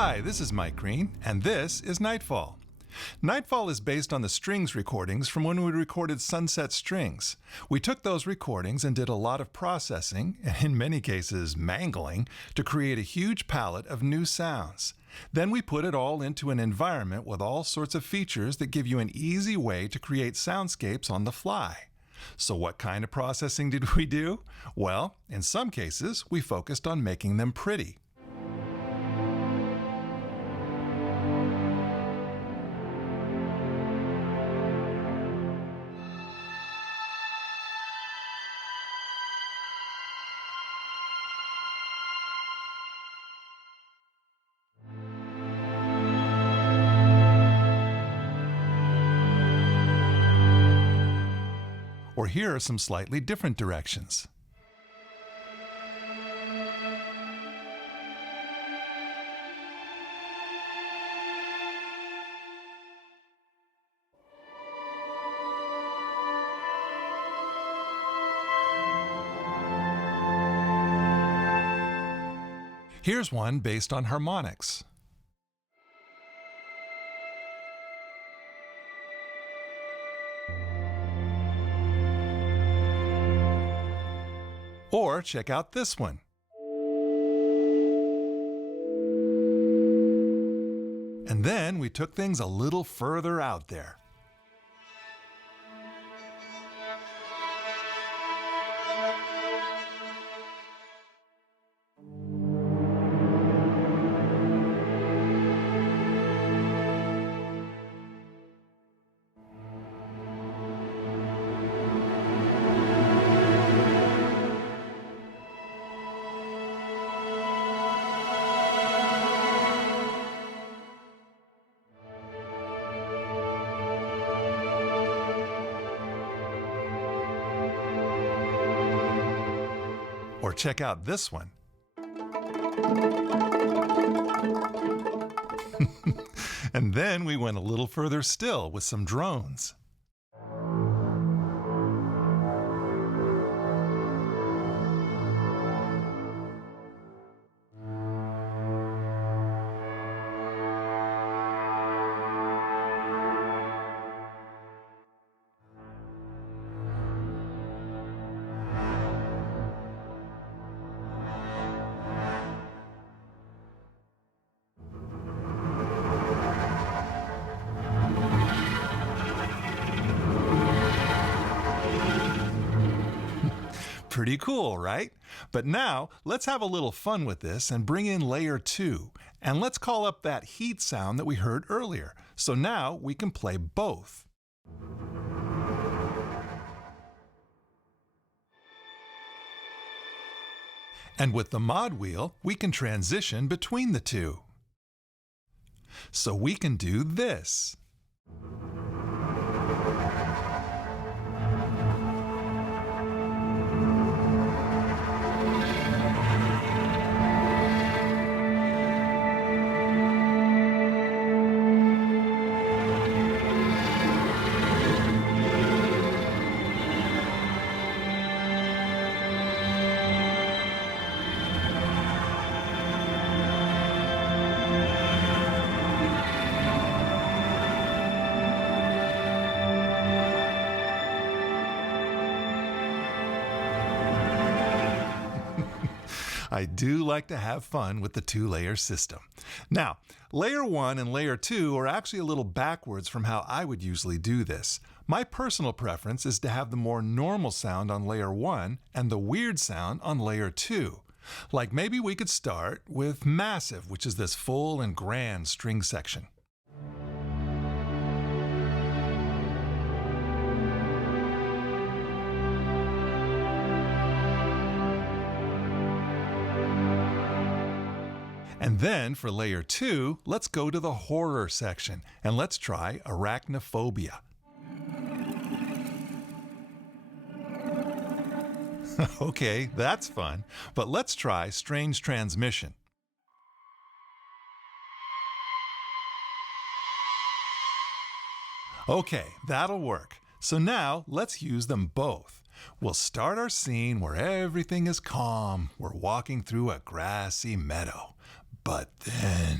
Hi, this is Mike Green, and this is Nightfall. Nightfall is based on the strings recordings from when we recorded Sunset Strings. We took those recordings and did a lot of processing, and in many cases mangling, to create a huge palette of new sounds. Then we put it all into an environment with all sorts of features that give you an easy way to create soundscapes on the fly. So what kind of processing did we do? Well, in some cases, we focused on making them pretty. Or here are some slightly different directions. Here's one based on harmonics. Or check out this one. And then we took things a little further out there. Or check out this one. And then we went a little further still with some drones. Pretty cool, right? But now, let's have a little fun with this and bring in layer 2. And let's call up that heat sound that we heard earlier. So now we can play both. And with the mod wheel, we can transition between the two. So we can do this. I do like to have fun with the two-layer system. Now, layer 1 and layer 2 are actually a little backwards from how I would usually do this. My personal preference is to have the more normal sound on layer 1 and the weird sound on layer 2. Like maybe we could start with Massive, which is this full and grand string section. And then for layer 2, let's go to the horror section and let's try Arachnophobia. Okay, that's fun, but let's try Strange Transmission. Okay, that'll work. So now let's use them both. We'll start our scene where everything is calm. We're walking through a grassy meadow. But then...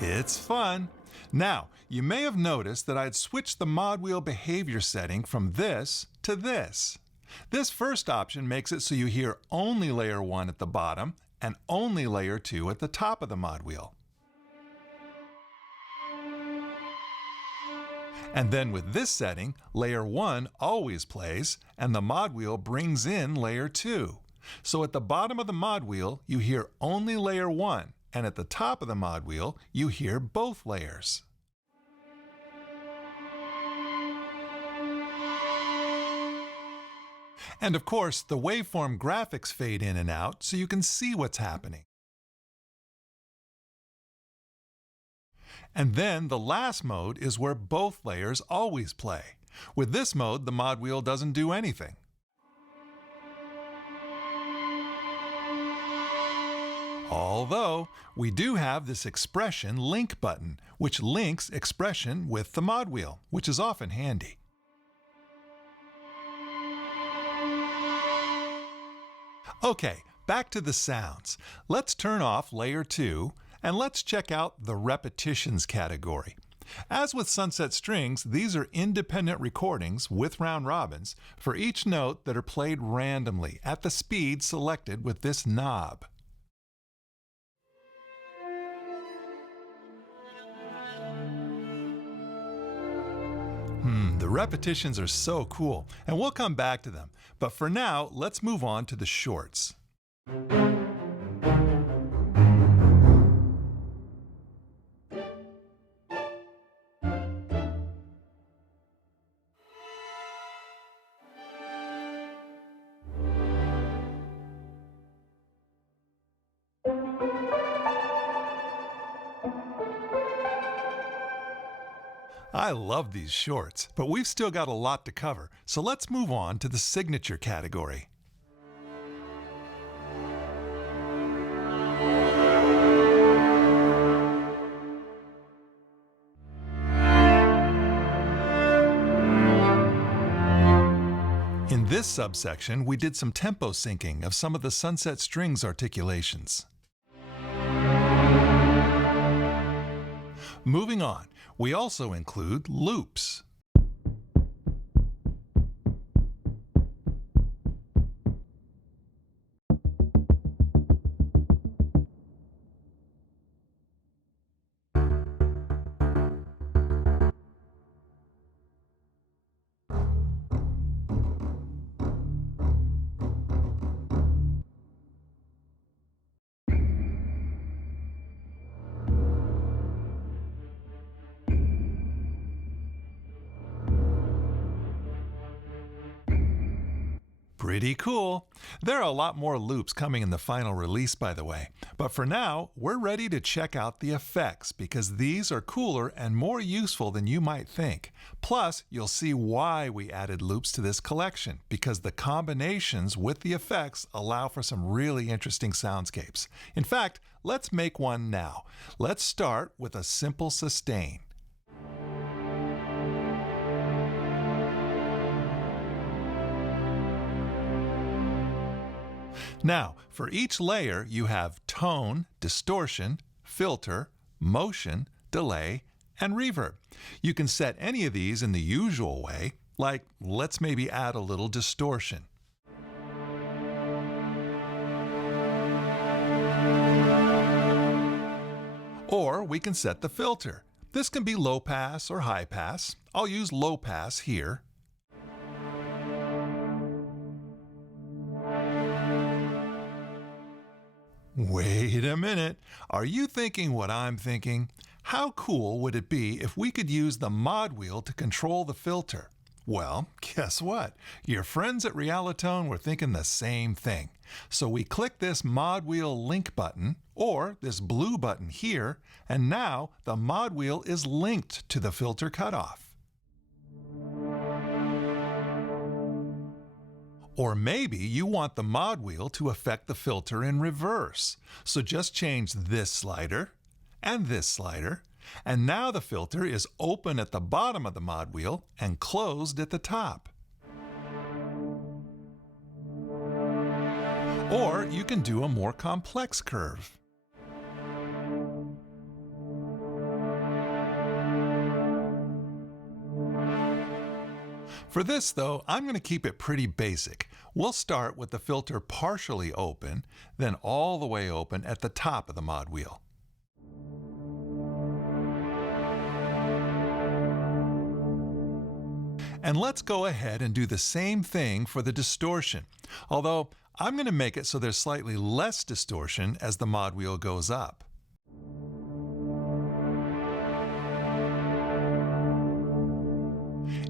It's fun. Now, you may have noticed that I'd switched the Modwheel Behavior setting from this to this. This first option makes it so you hear only layer 1 at the bottom and only layer 2 at the top of the Modwheel. And then with this setting, layer 1 always plays and the Modwheel brings in layer 2. So at the bottom of the Modwheel, you hear only layer 1. And at the top of the Modwheel, you hear both layers. And of course, the waveform graphics fade in and out so you can see what's happening. And then the last mode is where both layers always play. With this mode, the Modwheel doesn't do anything. Although, we do have this expression link button, which links expression with the Modwheel, which is often handy. Okay, back to the sounds. Let's turn off layer 2 and let's check out the repetitions category. As with Sunset Strings, these are independent recordings with round robins for each note that are played randomly at the speed selected with this knob. The repetitions are so cool, and we'll come back to them. But for now, let's move on to the shorts. I love these shorts, but we've still got a lot to cover, so let's move on to the signature category. In this subsection, we did some tempo syncing of some of the Sunset Strings articulations. Moving on, we also include loops. Pretty cool. There are a lot more loops coming in the final release, by the way. But for now, we're ready to check out the effects because these are cooler and more useful than you might think. Plus, you'll see why we added loops to this collection because the combinations with the effects allow for some really interesting soundscapes. In fact, let's make one now. Let's start with a simple sustain. Now, for each layer, you have tone, distortion, filter, motion, delay, and reverb. You can set any of these in the usual way, like let's maybe add a little distortion. Or we can set the filter. This can be low pass or high pass. I'll use low pass here. Wait a minute. Are you thinking what I'm thinking? How cool would it be if we could use the Modwheel to control the filter? Well, guess what? Your friends at Realitone were thinking the same thing. So we click this Modwheel link button, or this blue button here, and now the Modwheel is linked to the filter cutoff. Or maybe you want the Modwheel to affect the filter in reverse. So just change this slider and this slider, And now the filter is open at the bottom of the mod wheel and closed at the top. Or you can do a more complex curve. For this, though, I'm going to keep it pretty basic. We'll start with the filter partially open, then all the way open at the top of the mod wheel. And let's go ahead and do the same thing for the distortion, although I'm going to make it so there's slightly less distortion as the mod wheel goes up.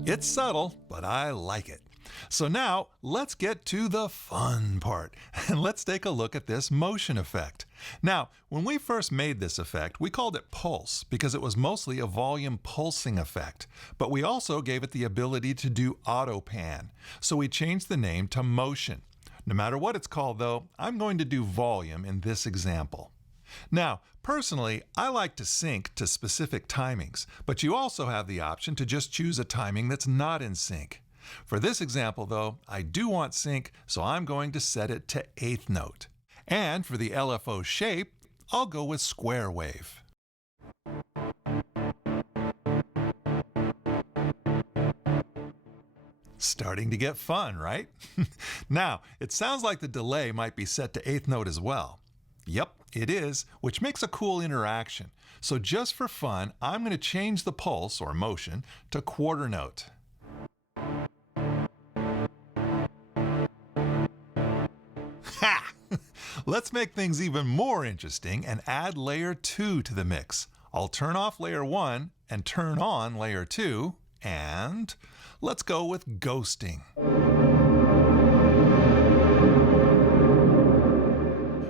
It's subtle, but I like it. So now let's get to the fun part, and let's take a look at this motion effect. Now, when we first made this effect, we called it pulse because it was mostly a volume pulsing effect, but we also gave it the ability to do auto pan, so we changed the name to motion. No matter what it's called, though, I'm going to do volume in this example. Now, personally, I like to sync to specific timings, but you also have the option to just choose a timing that's not in sync. For this example, though, I do want sync, so I'm going to set it to 8th note. And for the LFO shape, I'll go with square wave. Starting to get fun, right? Now, it sounds like the delay might be set to 8th note as well. Yep, it is, which makes a cool interaction. So just for fun, I'm going to change the pulse, or motion, to quarter note. Ha! Let's make things even more interesting and add layer 2 to the mix. I'll turn off layer 1 and turn on layer 2, and let's go with ghosting.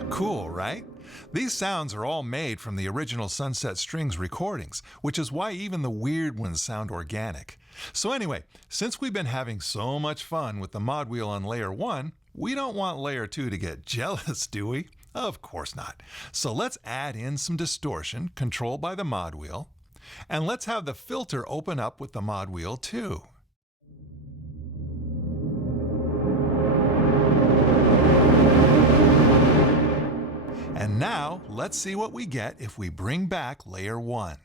Cool, right? These sounds are all made from the original Sunset Strings recordings, which is why even the weird ones sound organic. So anyway, since we've been having so much fun with the mod wheel on layer 1, we don't want layer 2 to get jealous, do we? Of course not. So let's add in some distortion controlled by the mod wheel, and let's have the filter open up with the mod wheel too. And now, let's see what we get if we bring back layer 1.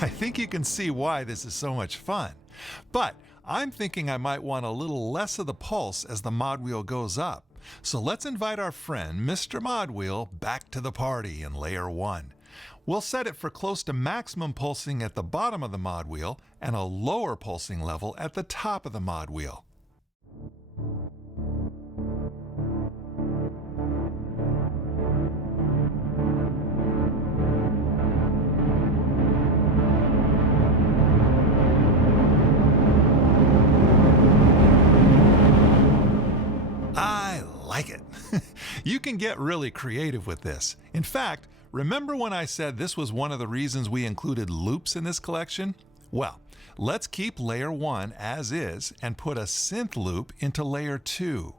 I think you can see why this is so much fun. But I'm thinking I might want a little less of the pulse as the mod wheel goes up. So let's invite our friend, Mr. Modwheel, back to the party in layer 1. We'll set it for close to maximum pulsing at the bottom of the mod wheel and a lower pulsing level at the top of the mod wheel. You can get really creative with this. In fact, remember when I said this was one of the reasons we included loops in this collection? Well, let's keep layer 1 as is and put a synth loop into layer 2.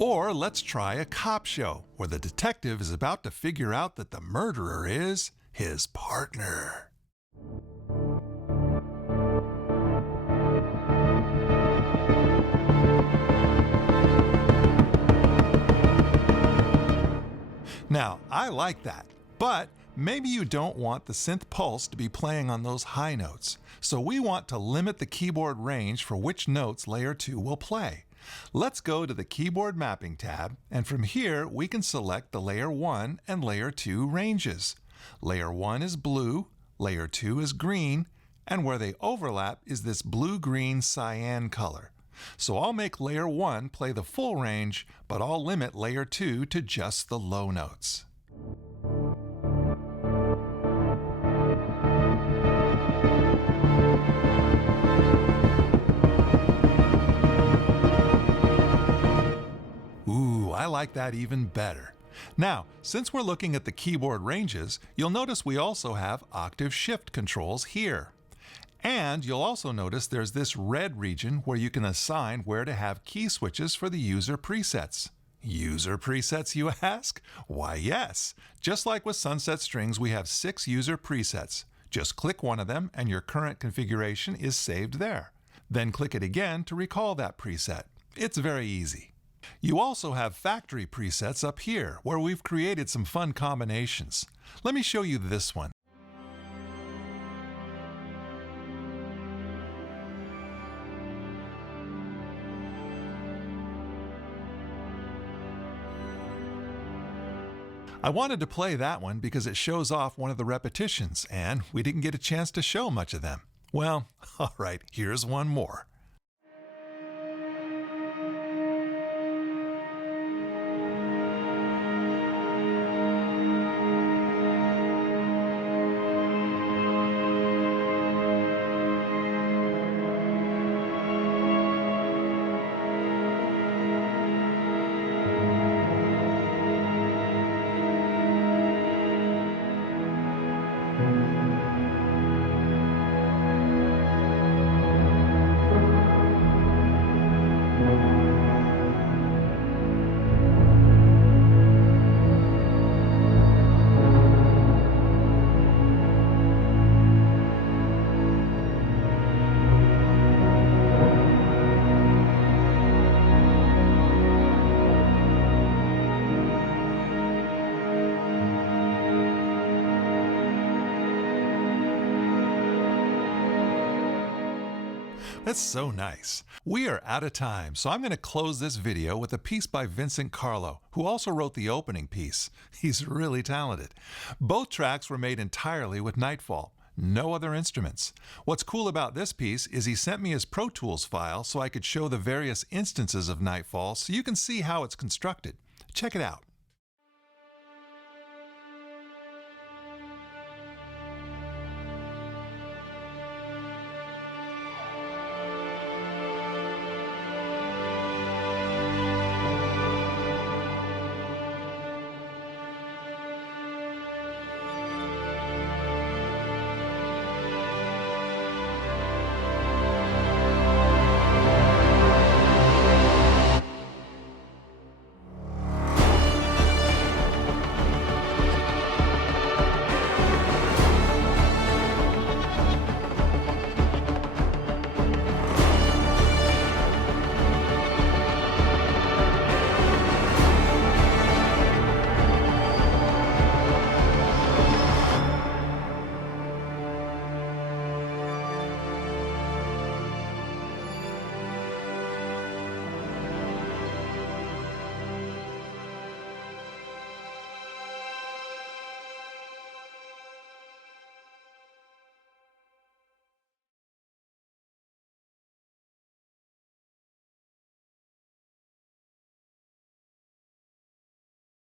Or let's try a cop show where the detective is about to figure out that the murderer is his partner. Now, I like that, but maybe you don't want the synth pulse to be playing on those high notes, so we want to limit the keyboard range for which notes layer 2 will play. Let's go to the Keyboard Mapping tab, and from here we can select the Layer 1 and Layer 2 ranges. Layer 1 is blue, layer 2 is green, and where they overlap is this blue-green cyan color. So I'll make layer 1 play the full range, but I'll limit layer 2 to just the low notes. Ooh, I like that even better. Now, since we're looking at the keyboard ranges, you'll notice we also have octave shift controls here. And you'll also notice there's this red region where you can assign where to have key switches for the user presets. User presets, you ask? Why, yes. Just like with Sunset Strings, we have 6 user presets. Just click one of them and your current configuration is saved there. Then click it again to recall that preset. It's very easy. You also have factory presets up here, where we've created some fun combinations. Let me show you this one. I wanted to play that one because it shows off one of the repetitions, and we didn't get a chance to show much of them. Well, all right, here's one more. That's so nice. We are out of time, so I'm going to close this video with a piece by Vincent Carlo, who also wrote the opening piece. He's really talented. Both tracks were made entirely with Nightfall. No other instruments. What's cool about this piece is he sent me his Pro Tools file so I could show the various instances of Nightfall so you can see how it's constructed. Check it out.